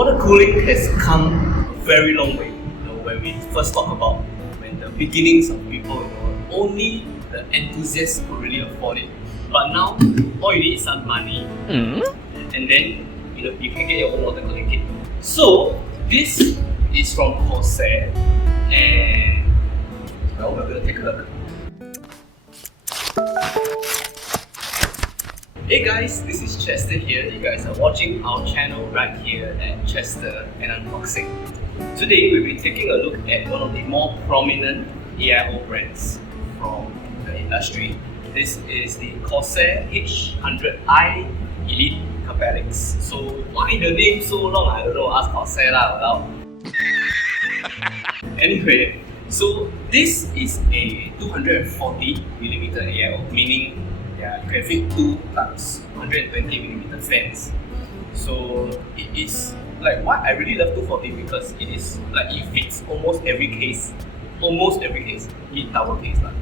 water cooling has come a very long way. When we first talk about when the beginnings of people, only the enthusiasts could really afford it. But now, all you need is some money, and then you can get your own water cooling kit. So this is from Corsair, and well, we're gonna take a look. Hey guys, this is Chester here. You guys are watching our channel right here at Chester and Unboxing. Today we'll be taking a look at one of the more prominent AIO brands from the industry. This is the Corsair H100i Elite Cappelix. So why the name so long? I don't know, ask Corsair lah. Anyway, so this is a 240mm AIO, meaning you can fit 2 times 120mm fans. So it is like what I really love 240 because it is like it fits almost every case. Need tower case lah.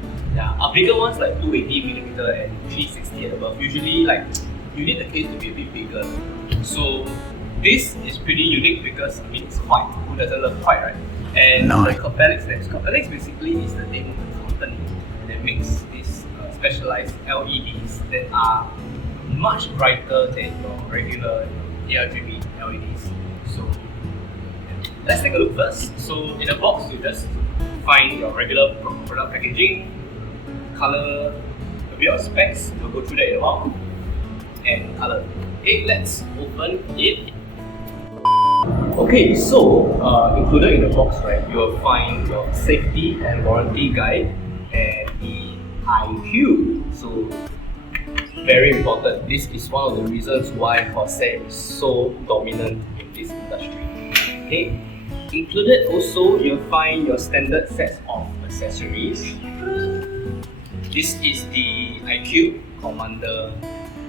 Our bigger ones like 280mm and 360 and above. Usually like you need the case to be a bit bigger. So this is pretty unique because it's white. Who doesn't love white, right? And the Cappelix basically is the name of the company that makes these specialized LEDs that are much brighter than your regular ARGB LEDs. So let's take a look first. So in the box, you just find your regular product packaging, color, a bit of specs. We'll go through that in a while, and color. Okay, let's open it. Okay, so included in the box, right, you will find your safety and warranty guide and the IQ. So very important. This is one of the reasons why Corsair is so dominant in this industry. Okay, included also you'll find your standard sets of accessories. This is the IQ Commander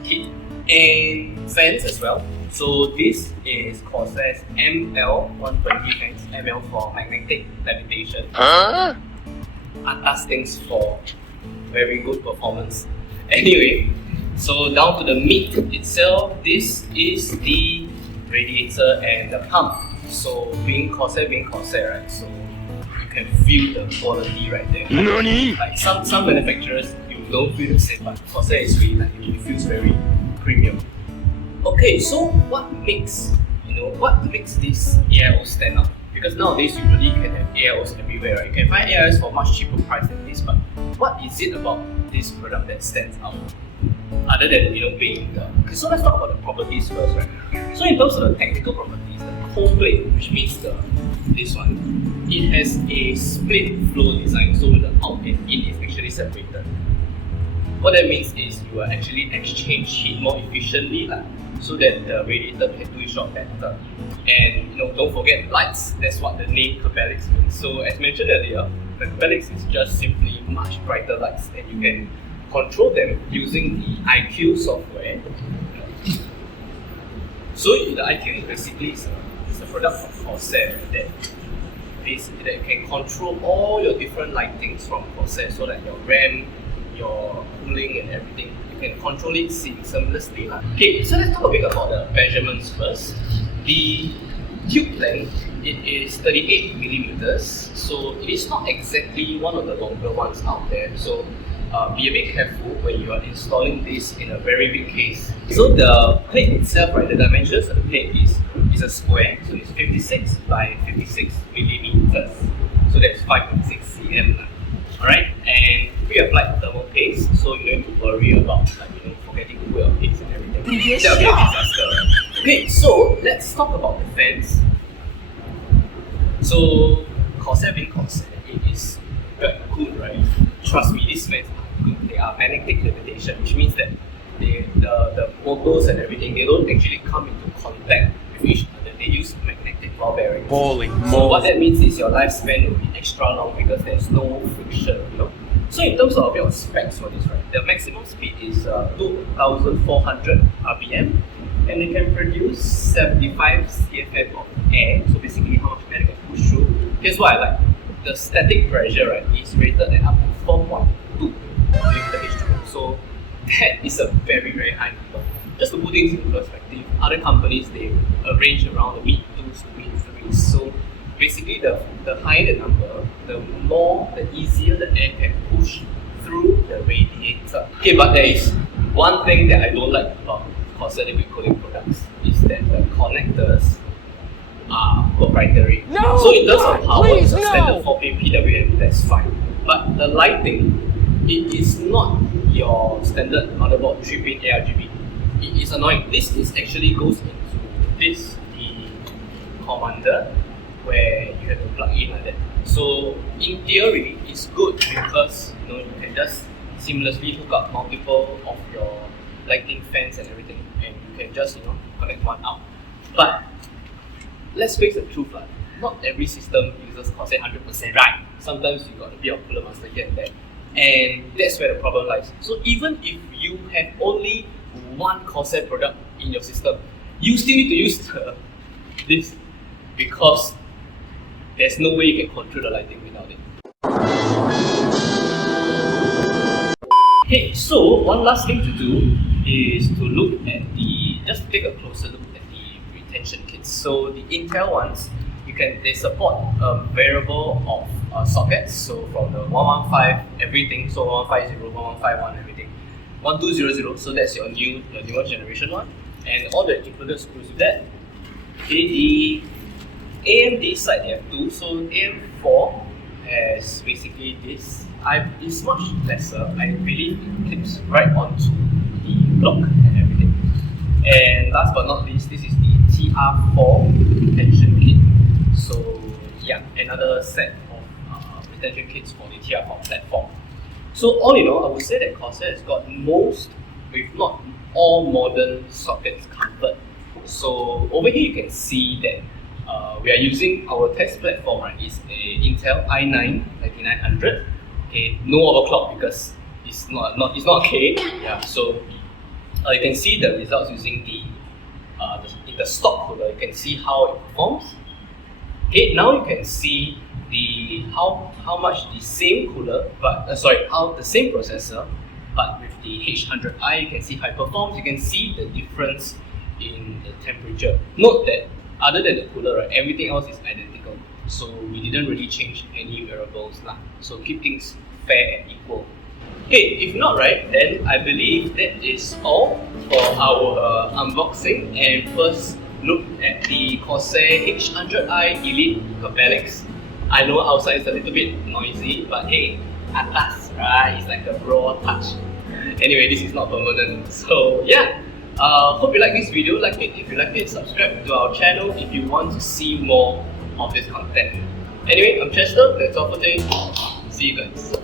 kit and fans as well. So this is Corsair's ML120 fans. ML for magnetic levitation. Atas things for very good performance. Anyway, so down to the meat itself, this is the radiator and the pump. So being Corsair, right? So you can feel the quality right there. Like some manufacturers you don't feel the same, but Corsair is really like it feels very premium. Okay, so what makes this AIO stand out? Because nowadays you really can have AIOs everywhere, right? You can find AIOs for much cheaper price than this, but what is it about this product that stands out? Other than being the... Okay, so let's talk about the properties first, right? So in terms of the technical properties, the cold plate, which means this one, it has a split flow design, so the out and in is actually separated. What that means is you will actually exchange heat more efficiently, so that the radiator can do its job better. And don't forget lights. That's what the name Cappelix means. So as mentioned earlier, the Cappelix is just simply much brighter lights, and you can control them using the IQ software. So the IQ is basically a product from Corsair that can control all your different lightings from Corsair, so that your RAM, your cooling and everything, you can control it seamlessly. Okay, so let's talk a bit about the measurements first. The tube length, it is 38mm, so it is not exactly one of the longer ones out there. So be a bit careful when you are installing this in a very big case. So the plate itself, right, the dimensions of the plate is a square, so it's 56 by 56mm. So that's 5.6 cm. Alright, and pre-applied thermal paste, so you don't have to worry about forgetting to put your paste and everything. That will be a disaster, right? Okay, so let's talk about the fans. So Corsair being Corsair, it is good, right? Trust me, these fans are good. They are magnetic levitation, which means that the motors and everything, they don't actually come into contact with each other. They use magnetic ball bearings. So what that means is your lifespan will be extra long because there's no friction, So in terms of a bit of specs for this, right, the maximum speed is 2,400 RPM, and it can produce 75 CFM of air. So basically, how much air it can push through. Here's what I like: the static pressure, right, is rated at up to 4.2 mm H2O. So that is a very, very high number. just to put things in perspective, other companies, they arrange around the mid-2s to mid-3s. So basically, the higher the number, the easier the air can push through the radiator. Okay, but there is one thing that I don't like about Corsair liquid cooling products is that the connectors are proprietary. No, so in terms of power, please, it's a standard 4-pin PWM, that's fine. But the lighting, it is not your standard motherboard 3-pin ARGB. It is annoying. This actually goes into this, the commander, where you have to plug in like that. So in theory, it's good because you can just seamlessly hook up multiple of your lighting fans and everything, and you can just connect one out. But let's face the truth, not every system uses Corsair 100% right. Sometimes you got a bit of cooler master here and there, and that's where the problem lies. So even if you have only one Corsair product in your system, you still need to use this because there's no way you can control the lighting without it. Okay, so one last thing to do is to look at just take a closer look at the retention kits. So the Intel ones, they support a variable of sockets. So from the 115 everything, so 1150, 1151 everything, 1200. So that's your newer generation one, and all the included screws with that. Okay, the AMD side they have two. So AM4 has basically this. It's much lesser. I believe it clips right onto the block and everything. And last but not least, this is the TR4 retention kit. So yeah, another set of retention kits for the TR4 platform. So all in all, I would say that Corsair has got most, if not all, modern sockets covered. So over here you can see that we are using our test platform, right? It's a Intel i9 9900. Okay, no overclock because it's not K. Yeah, so you can see the results using in the stock cooler. You can see how it performs. Okay, now you can see how much the same cooler, but how the same processor, but with the H100i, you can see how it performs. You can see the difference in the temperature. Note that other than the cooler, right, everything else is identical. So we didn't really change any variables lah. So keep things fair and equal. Okay, if not, right, then I believe that is all for our unboxing and first look at the Corsair H100i Elite Cappelix. I know outside is a little bit noisy, but hey, atas, right? It's like a raw touch. Anyway, this is not permanent. So yeah, hope you like this video. Like it if you like it, subscribe to our channel if you want to see more of this content. Anyway, I'm Chester. That's all for today. See you guys.